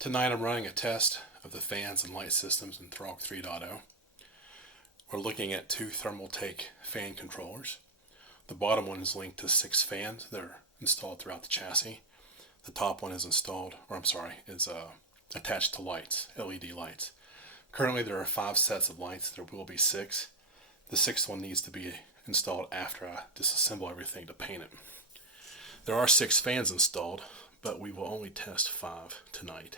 Tonight I'm running a test of the fans and light systems in Throg 3.0. We're looking at two thermal take fan controllers. The bottom one is linked to 6 fans that are installed throughout the chassis. The top one is attached to lights, LED lights. Currently there are 5 sets of lights. There will be 6. The 6th one needs to be installed after I disassemble everything to paint it. There are 6 fans installed, but we will only test 5 tonight.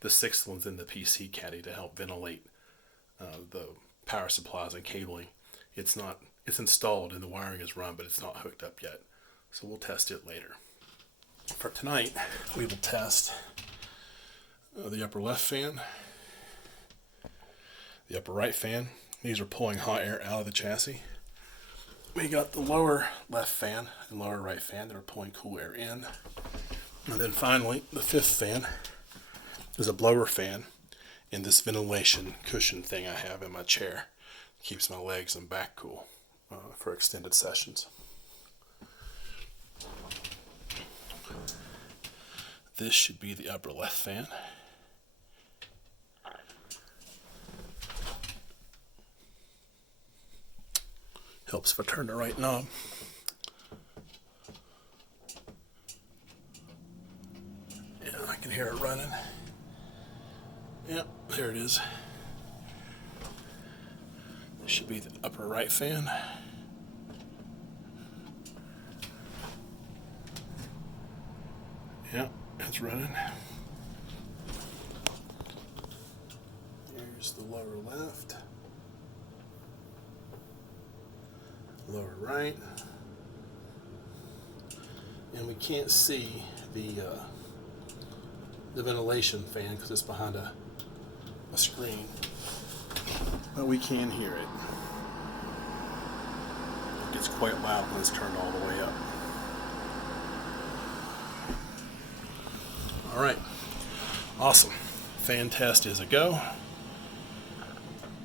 The 6th one's in the PC caddy to help ventilate the power supplies and cabling. It's installed and the wiring is run, but it's not hooked up yet. So we'll test it later. For tonight, we will test the upper left fan, the upper right fan. These are pulling hot air out of the chassis. We got the lower left fan and lower right fan that are pulling cool air in. And then finally, the 5th fan is a blower fan in this ventilation cushion thing I have in my chair. Keeps my legs and back cool for extended sessions. This should be the upper left fan. Helps if I turn the right knob. Yeah, I can hear it running. Yep, there it is. This should be the upper right fan. Yep, it's running. Here's the lower left. Lower right. And we can't see the ventilation fan because it's behind a screen, but we can hear it. It gets quite loud when it's turned all the way up. Alright, awesome. Fan test is a go.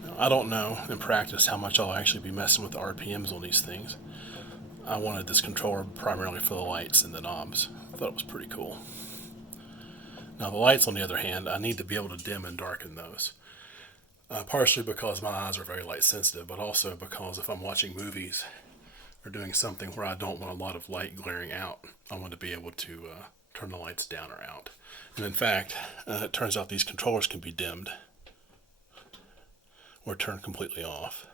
Now, I don't know in practice how much I'll actually be messing with the RPMs on these things. I wanted this controller primarily for the lights and the knobs. I thought it was pretty cool. Now the lights, on the other hand, I need to be able to dim and darken those. Partially because my eyes are very light sensitive, but also because if I'm watching movies or doing something where I don't want a lot of light glaring out, I want to be able to turn the lights down or out. And in fact, it turns out these controllers can be dimmed or turned completely off.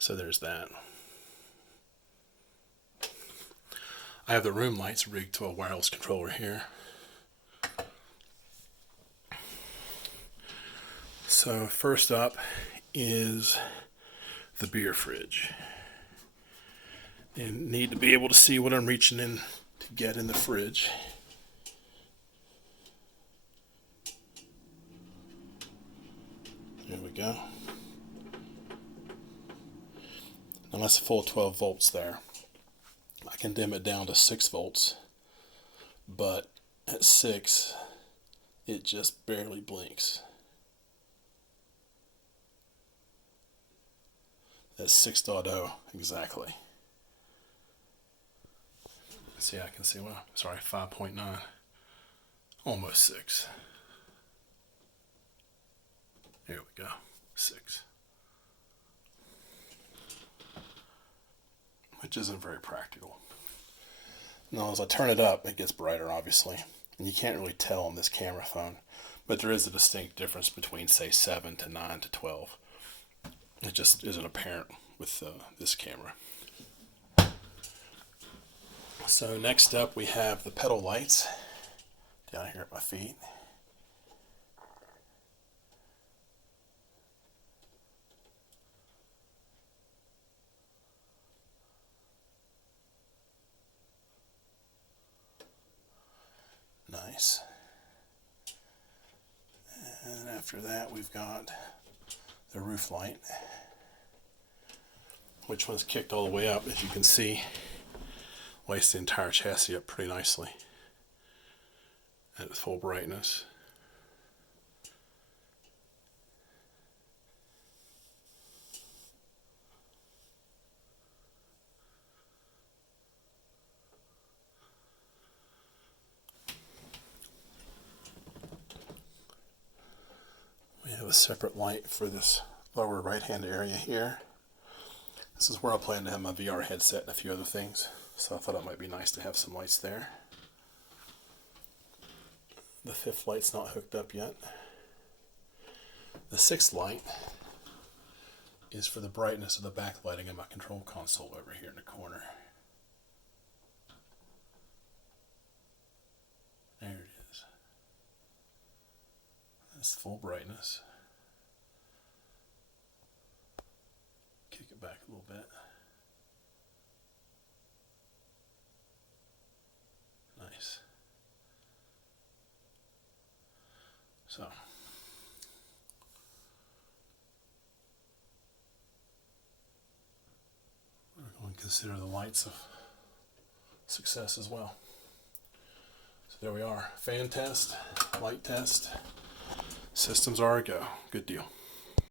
So there's that. I have the room lights rigged to a wireless controller here. So first up is the beer fridge. You need to be able to see what I'm reaching in to get in the fridge. There we go. Now that's a full 12 volts there. I can dim it down to 6 volts, but at 6, it just barely blinks. That's 6.0 exactly. See, I can see, 5.9, almost 6. Here we go, 6. Which isn't very practical. Now as I turn it up, it gets brighter obviously, and you can't really tell on this camera phone, but there is a distinct difference between say 7 to 9 to 12. It just isn't apparent with this camera. So next up we have the pedal lights down here at my feet. Nice. And after that we've got the roof light, which was kicked all the way up, as you can see. Lights the entire chassis up pretty nicely at full brightness. separate light for this lower right hand area here. This is where I plan to have my VR headset and a few other things, so I thought it might be nice to have some lights there. The fifth light's not hooked up yet. The sixth light is for the brightness of the backlighting in my control console over here in the corner. There it is. That's full brightness. Kick it back a little bit. Nice. So, we're going to consider the lights of success as well. So there we are. Fan test, light test. Systems are a go. Good deal.